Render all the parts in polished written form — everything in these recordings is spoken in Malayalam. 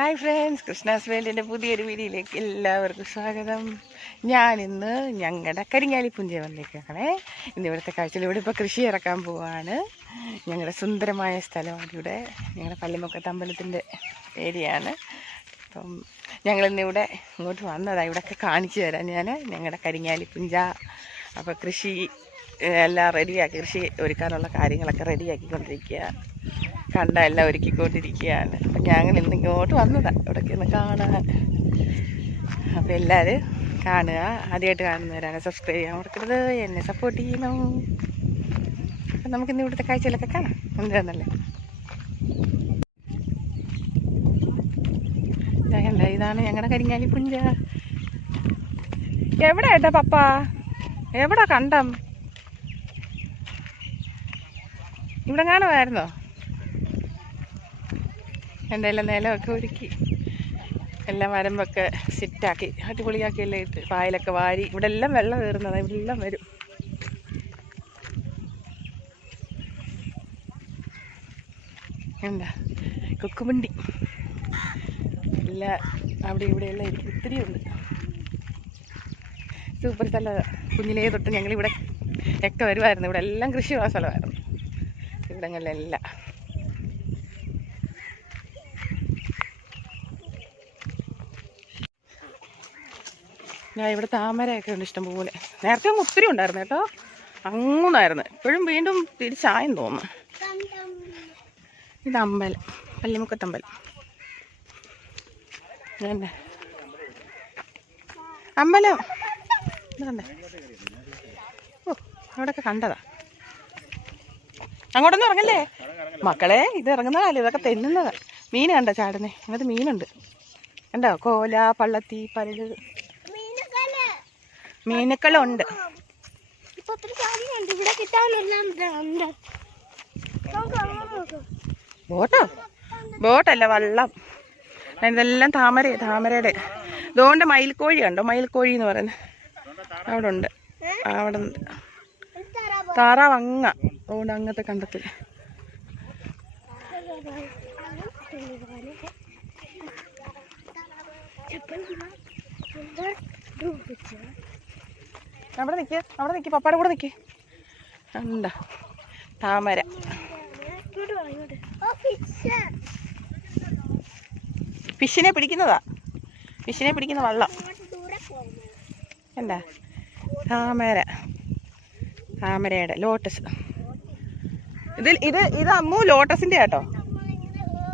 ഹായ് ഫ്രണ്ട്സ്, കൃഷ്ണാസ് വേൾഡിൻ്റെ പുതിയൊരു വീഡിയോയിലേക്ക് എല്ലാവർക്കും സ്വാഗതം. ഞാനിന്ന് ഞങ്ങളുടെ കരിങ്ങാലിപ്പുഞ്ച വന്നേക്കാണേ. ഇന്നിവിടുത്തെ കാഴ്ചയിൽ ഇവിടെ ഇപ്പോൾ കൃഷി ഇറക്കാൻ പോവാണ്. ഞങ്ങളുടെ സുന്ദരമായ സ്ഥലമാണ് ഇവിടെ. ഞങ്ങളുടെ പള്ളിമുക്കത്ത് അമ്പലത്തിൻ്റെ ഏരിയയാണ്. അപ്പം ഞങ്ങളിന്നിവിടെ ഇങ്ങോട്ട് വന്നതാണ്. ഇവിടെയൊക്കെ കാണിച്ചു തരാം ഞാൻ ഞങ്ങളുടെ കരിങ്ങാലിപ്പുഞ്ച. അപ്പോൾ കൃഷി എല്ലാം റെഡിയാക്കി, കൃഷി ഒരുക്കാനുള്ള കാര്യങ്ങളൊക്കെ റെഡിയാക്കിക്കൊണ്ടിരിക്കുക. കണ്ട എല്ലാം ഒരുക്കിക്കൊണ്ടിരിക്കുകയാണ്. അപ്പം ഞങ്ങൾ ഇന്ന് ഇങ്ങോട്ട് വന്നതാണ് ഇവിടേക്ക് ഒന്ന് കാണാൻ. അപ്പോൾ എല്ലാവരും കാണുക. ആദ്യമായിട്ട് കാണുന്നവരാണ് സബ്സ്ക്രൈബ് ചെയ്യാൻ മറക്കരുത്, എന്നെ സപ്പോർട്ട് ചെയ്യണം. അപ്പം നമുക്കിന്ന് ഇവിടുത്തെ കാഴ്ചകളൊക്കെ കാണാം. എന്താണെന്നല്ലേ കണ്ട, ഇതാണ് ഞങ്ങളുടെ കരിങ്ങാലിപ്പുഞ്ച. എവിടെ ഏട്ടാ പപ്പ, എവിടെ കണ്ടം? ഇവിടെ കാണുമായിരുന്നോ? എന്തെല്ലാം നിലമൊക്കെ ഒരുക്കി എല്ലാം വരമ്പൊക്കെ സെറ്റാക്കി അടിപൊളിയാക്കി എല്ലാം ഇട്ട് പായലൊക്കെ വാരി. ഇവിടെ എല്ലാം വെള്ളം കയറുന്നതാണ്, ഇവിടെ എല്ലാം വരും. എന്താ കൊക്കുമണ്ടി എല്ലാം അവിടെ ഇവിടെയെല്ലാം ഇരിക്കും. ഒത്തിരി ഉണ്ട്. സൂപ്പർ സ്ഥലമാണ്. കുഞ്ഞിലേ തൊട്ട് ഞങ്ങളിവിടെ ഒക്കെ വരുമായിരുന്നു. ഇവിടെ എല്ലാം കൃഷിയുള്ള സ്ഥലമായിരുന്നു. ഇവിടങ്ങളിലെല്ലാം ഇവിടെ താമരയൊക്കെ ഉണ്ട് ഇഷ്ടംപോലെ. നേരത്തെ ഒന്നും ഒത്തിരി ഉണ്ടായിരുന്നു കേട്ടോ, അങ്ങനായിരുന്നു. ഇപ്പോഴും വീണ്ടും തിരിച്ചായെന്ന് തോന്നുന്നു. ഇത് അമ്പലം, പള്ളിമുക്കത്തമ്പലം. ഇതന്നെ അമ്പലം. ഇതന്നെ. ഓ, അവിടെയൊക്കെ കണ്ടതാ. അങ്ങോട്ടൊന്നും ഇറങ്ങല്ലേ മക്കളെ, ഇത് ഇറങ്ങുന്ന കാലം. ഇതൊക്കെ തെന്നുന്നതാ. മീൻ കണ്ട ചാടുന്നേ. അങ്ങനത്തെ മീനുണ്ട് കണ്ടോ, കോല, പള്ളത്തി, പരല്, മീനുകളുണ്ട്. ബോട്ടോ? ബോട്ടല്ല, വള്ളം. ഇതെല്ലാം താമരയുടെ. ഇതുകൊണ്ട് മയിൽക്കോഴി കണ്ടോ, മയിൽക്കോഴി എന്ന് പറയുന്നത് അവിടെ ഉണ്ട്. അവിടെ ഉണ്ട് താറാവ്. അതുകൊണ്ട് അങ്ങനത്തെ കണ്ടത്തിൽ അവിടെ നിൽക്ക് പപ്പാടെ കൂടെ നിൽക്ക്. എന്താ താമര. ഫിഷിനെ പിടിക്കുന്നതാ, ഫിഷിനെ പിടിക്കുന്ന വള്ളം. എന്താ താമരയുടെ ലോട്ടസ്. ഇത് അമ്മു ലോട്ടസിന്റെ കേട്ടോ.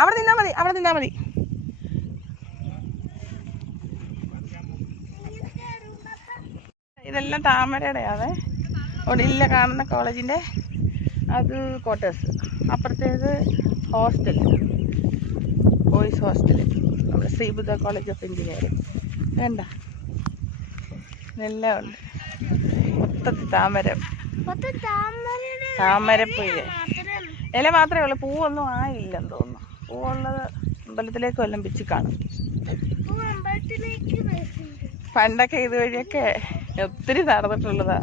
അവിടെ നിന്നാ മതി. ഇതെല്ലാം താമരയുടെയാണ്. അവിടെ ഇല്ല കാണുന്ന കോളേജിൻ്റെ അത് ക്വാർട്ടേഴ്സ്. അപ്പുറത്തേത് ഹോസ്റ്റൽ, ബോയ്സ് ഹോസ്റ്റൽ. നമ്മുടെ ശ്രീബുദ്ധ കോളേജ് ഓഫ് എഞ്ചിനീയറിംഗ്. വേണ്ട ഇതെല്ലാം ഉണ്ട്. താമരപ്പൂയില് ഇല മാത്രമേ ഉള്ളൂ, പൂവൊന്നും ആയില്ലെന്ന് തോന്നുന്നു. പൂവുള്ളത് അമ്പലത്തിലേക്ക് വല്ലതും പിച്ച് കാണും. പണ്ടൊക്കെ ഇതുവഴിയൊക്കെ ഒത്തിരി നടന്നിട്ടുള്ളതാ.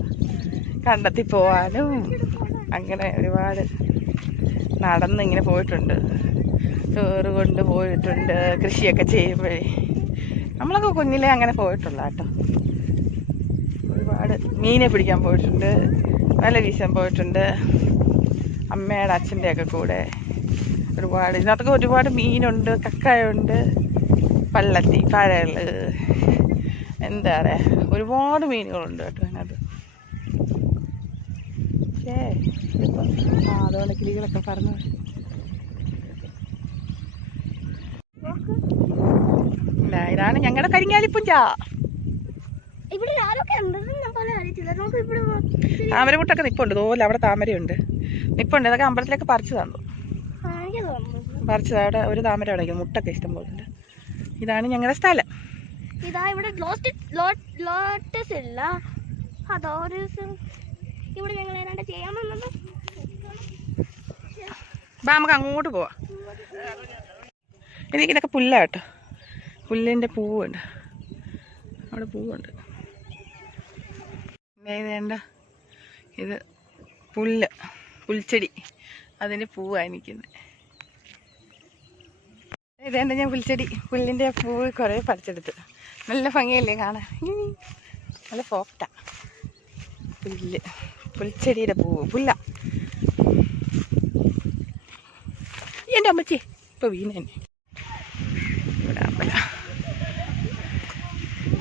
കണ്ടെത്തി പോവാനും അങ്ങനെ ഒരുപാട് നടന്നിങ്ങനെ പോയിട്ടുണ്ട്. ചോറ് കൊണ്ട് പോയിട്ടുണ്ട്. കൃഷിയൊക്കെ ചെയ്യുമ്പോഴേ നമ്മളൊക്കെ കുഞ്ഞിലേ അങ്ങനെ പോയിട്ടുള്ള കേട്ടോ. ഒരുപാട് മീനെ പിടിക്കാൻ പോയിട്ടുണ്ട്, വല വീശാൻ പോയിട്ടുണ്ട്. അമ്മയുടെ അച്ഛൻ്റെയൊക്കെ കൂടെ ഒരുപാട്. ഇതിനകത്തൊക്കെ ഒരുപാട് മീനുണ്ട്, കക്കായുണ്ട്, പള്ളത്തി, പരല്, എന്താ പറയുക, ഒരുപാട് മീനുകളുണ്ട് കേട്ടോ അതിനകത്ത്. അതുകൊണ്ട് കിളികളൊക്കെ പറഞ്ഞു. ഇതാണ് ഞങ്ങളുടെ കരിങ്ങാലിപ്പുഞ്ച. താമരമുട്ടൊക്കെ നിപ്പുണ്ട്. ഇതുപോലെ അവിടെ താമരയുണ്ട്, നിപ്പുണ്ട്. ഇതൊക്കെ അമ്പലത്തിലേക്ക് പറിച്ചു തന്നു. അവിടെ ഒരു താമര അടയ്ക്കും. മുട്ടൊക്കെ ഇഷ്ടം പോലെ ഉണ്ട്. ഇതാണ് ഞങ്ങളുടെ സ്ഥലം. ഇതാ ഇവിടെ ലോട്ടസ് ഇല്ല. ഇവിടെ ഞങ്ങൾ ഏതാണ്ട് ചെയ്യാൻ വന്നത്. നമുക്ക് അങ്ങോട്ട് പോവാം. ഇതൊക്കെ പുല്ല കേട്ടോ. പുല്ലിൻ്റെ പൂവുണ്ട്, അവിടെ പൂവുണ്ട്. വേണ്ട, ഇത് പുൽച്ചെടി, അതിൻ്റെ പൂവാണ് നിൽക്കുന്നത്. ഇതേണ്ട ഞാൻ പുല്ലിൻ്റെ പൂവ് കുറേ പറിച്ചെടുത്ത്. നല്ല ഭംഗിയല്ലേ കാണാൻ, നല്ല സോഫ്റ്റാ പുൽച്ചെടിയുടെ പൂവ്. പുല്ല എൻ്റെ അമ്മച്ചി ഇപ്പോൾ വീണേനെ. ഇവിടെ അമ്പല,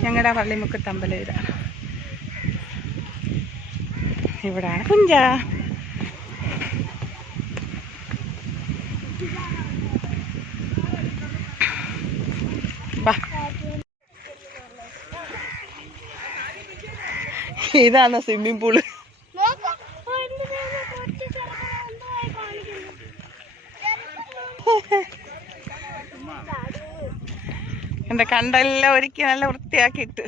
ഞങ്ങളുടെ പള്ളിമുക്കത്ത് അമ്പലം ഇതാണ്. ഇവിടാണ് പുഞ്ച. ഇതാണ് സ്വിമ്മിംഗ് പൂള്. എൻ്റെ കണ്ടെല്ലാം ഒരുക്കി നല്ല വൃത്തിയാക്കിയിട്ട്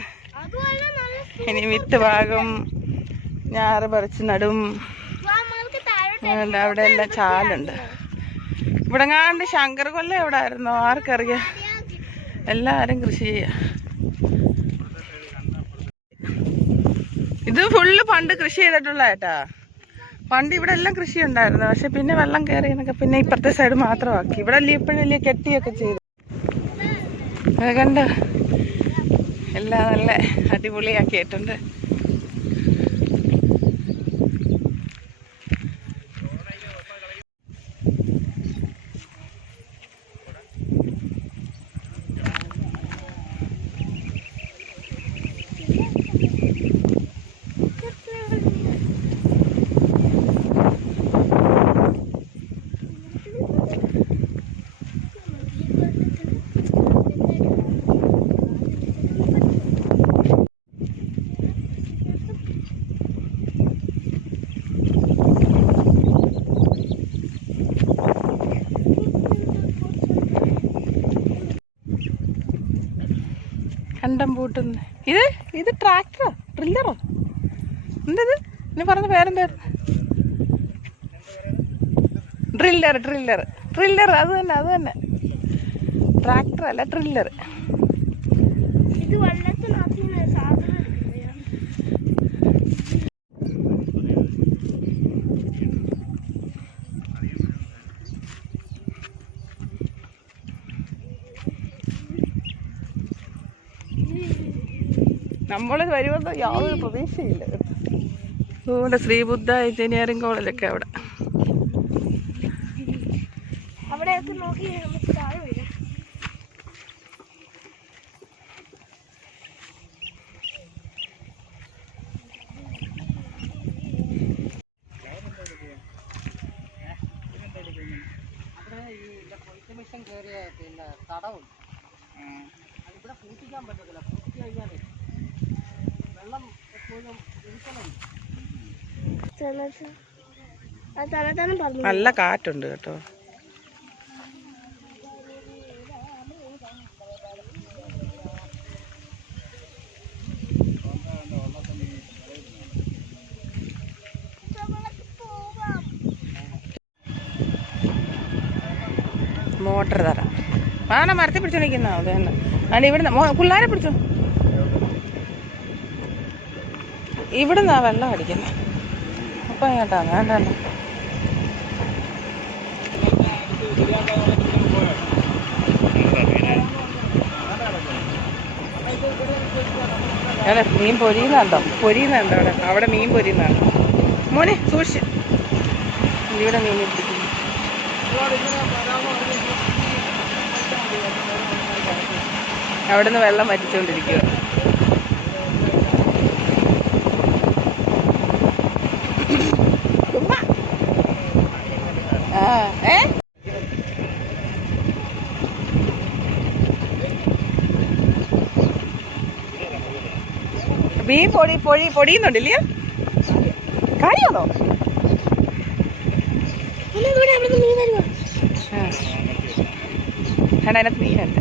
ഇനി വിത്ത് ഭാഗം ഞാറ് പറിച്ച് നടും. അവിടെ എല്ലാം ചാലുണ്ട്. ഇവിടെ കാണ്ട് ശങ്കർ കൊല്ല എവിടെ ആയിരുന്നോ ആർക്കറിയാം. എല്ലാവരും കൃഷി ചെയ്യാ. ഇത് ഫുള്ള് പണ്ട് കൃഷി ചെയ്തിട്ടുള്ള ഏട്ടാ. പണ്ട് ഇവിടെ എല്ലാം കൃഷി ഉണ്ടായിരുന്നു. പക്ഷെ പിന്നെ വെള്ളം കയറി എന്നൊക്കെ പിന്നെ ഇപ്പുറത്തെ സൈഡ് മാത്രമാക്കി. ഇവിടെ അല്ലേ ഇപ്പോഴല്ലേ കെട്ടിയൊക്കെ ചെയ്തു. അത് കണ്ട എല്ലാം നല്ല അടിപൊളിയാക്കിയിട്ടുണ്ട്. കണ്ടം പൂട്ടുന്നു. ഇത് ട്രാക്ടറോ ട്രില്ലറോ എന്തത് ഇനി പറഞ്ഞ പേരെന്തായിരുന്നു? ട്രില്ലർ അത് തന്നെ ട്രാക്ടർ അല്ല ട്രില്ലർ. നമ്മൾ വരുമെന്ന് യാതൊരു പ്രതീക്ഷയില്ല. അതുകൊണ്ട് ശ്രീബുദ്ധ എഞ്ചിനീയറിംഗ് കോളേജൊക്കെ അവിടെ. നല്ല കാറ്റുണ്ട് കേട്ടോ. മോട്ടർ തരാം. മരത്തിൽ പിടിച്ചു നിൽക്കുന്ന അത് തന്നെ. അല്ല ഇവിടുന്ന് പിള്ളേരെ പിടിച്ചു. ഇവിടുന്നാ വെള്ളം അടിക്കുന്നത്. അപ്പം കേട്ടാ വേണ്ട. അതെ മീൻ പൊരിയുന്നുണ്ടോ അവിടെ മീൻ പൊരിയുന്നുണ്ടോ മോനെ സൂക്ഷിച്ച്. ഇവിടെ മീൻ ഇട്ടിരിക്കുന്നു. അവിടെ നിന്ന് വെള്ളം വറ്റിച്ചുകൊണ്ടിരിക്കുക. മീൻ പൊടിയുന്നുണ്ടല്ലേ? കാര്യമാണോ? അതിനകത്ത് മീനുണ്ട്.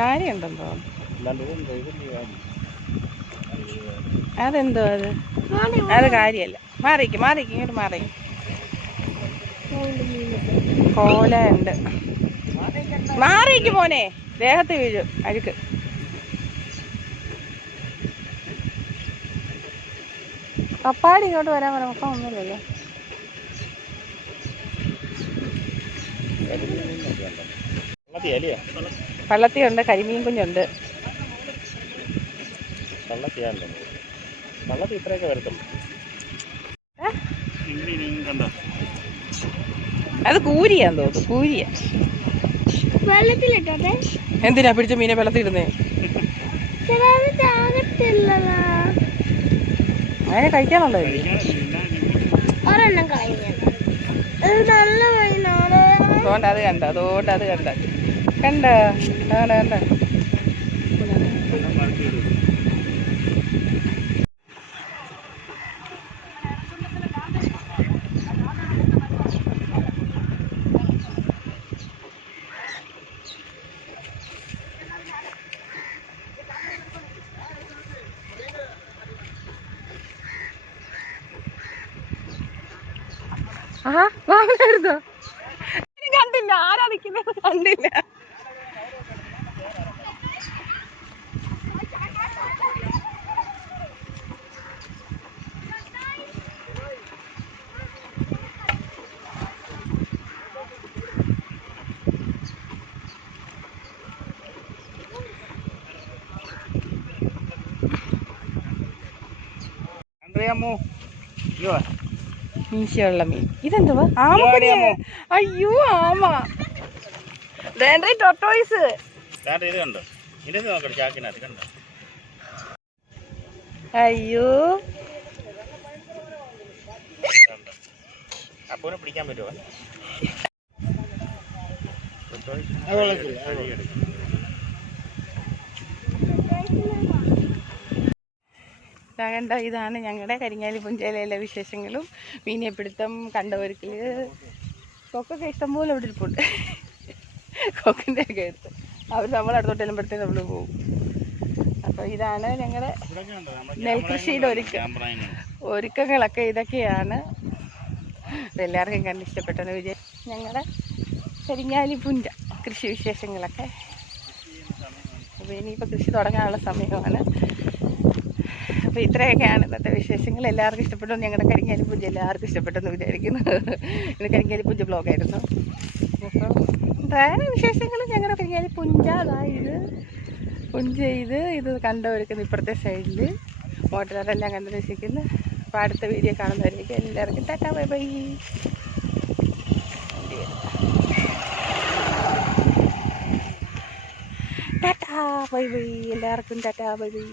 കാര്യമുണ്ടെന്ന് തോന്നുന്നു. അതെന്തോ അത് കാര്യമല്ല. മാറിക്ക് ഇങ്ങോട്ട് മാറി. കോല ഉണ്ട്. മാറിക്ക് മോനെ, ദേഹത്ത് വീഴും അഴുക്ക്. പപ്പാടി ഇങ്ങോട്ട് വരാൻ പറയാം, മൊത്തം ഒന്നുമില്ലല്ലോ. പള്ളത്തിയുണ്ട്, കരിമീൻ കുഞ്ഞുണ്ട്. അത് കൂരിയാന്ന് തോന്നുന്നു, കൂരിയ. വെള്ളത്തിലിട്ടെ എന്തിനാ പിടിച്ച മീനെ വെള്ളത്തിലിടുന്നേ? അതിനെ കഴിക്കാനുണ്ടോ? ഒരെണ്ണം കഴിഞ്ഞ നല്ല മീനാണ്. അതുകൊണ്ട് അത് കണ്ട, അതുകൊണ്ട് അത് കണ്ട കണ്ട കണ്ട കണ്ട. ആഹാ, വാങ്ങലായിരുന്നോ? കണ്ടില്ല, ആരാ നിൽക്കുന്നത് കണ്ടില്ല. മീശയുള്ള മീൻ. ഇതെന്തുവാ? ആമ. അയ്യോ, ആമ. ടോട്ടോയ്സ്. അയ്യോ, അപ്പോനെ പിടിക്കാൻ പറ്റുമോ? കണ്ട, ഇതാണ് ഞങ്ങളുടെ കരിങ്ങാലി പുഞ്ചയിലെ വിശേഷങ്ങളും മീനെപ്പിടുത്തം കണ്ടവർക്കിൽ. കൊക്കൊക്കെ ഇഷ്ടംപോലെ ഇവിടെ ഇരിപ്പുണ്ട്. കൊക്കിൻ്റെ ഒക്കെ എടുത്ത് അവർ നമ്മളടുത്തോട്ട് ചെല്ലുമ്പോഴത്തേക്ക് നമ്മൾ പോകും. അപ്പോൾ ഇതാണ് ഞങ്ങളുടെ നെൽകൃഷിയുടെ ഒരുക്കങ്ങളൊക്കെ ഇതൊക്കെയാണ്. എല്ലാവർക്കും കണ്ട് ഇഷ്ടപ്പെട്ടെന്ന് വിചാരിച്ചു ഞങ്ങളുടെ കരിങ്ങാലി പുഞ്ച കൃഷി വിശേഷങ്ങളൊക്കെ. അപ്പോൾ ഇനിയിപ്പോൾ കൃഷി തുടങ്ങാനുള്ള സമയമാണ്. അപ്പോൾ ഇത്രയൊക്കെയാണ് ഇന്നത്തെ വിശേഷങ്ങൾ. എല്ലാവർക്കും ഇഷ്ടപ്പെട്ടു. ഞങ്ങളുടെ കരിങ്ങാലി പൂജ എല്ലാവർക്കും ഇഷ്ടപ്പെട്ടെന്ന് വിചാരിക്കുന്നു. ഇത് കരിങ്ങാലി പൂജ ബ്ലോഗായിരുന്നു. അപ്പോൾ വേറെ വിശേഷങ്ങൾ ഞങ്ങളുടെ കരിങ്ങാലി പുഞ്ച. അതായത് പുഞ്ച ഇത് കണ്ടുവരുക്കുന്ന ഇപ്പുറത്തെ സൈഡിൽ മോട്ടറെല്ലാം കണ്ടു രസിക്കുന്നു. അപ്പോൾ അടുത്ത വീഡിയോ കാണുന്നവരേക്ക് എല്ലാവർക്കും tata bye bye. Tata bye bye, എല്ലാവർക്കും ടാറ്റാ ബൈ ബൈ.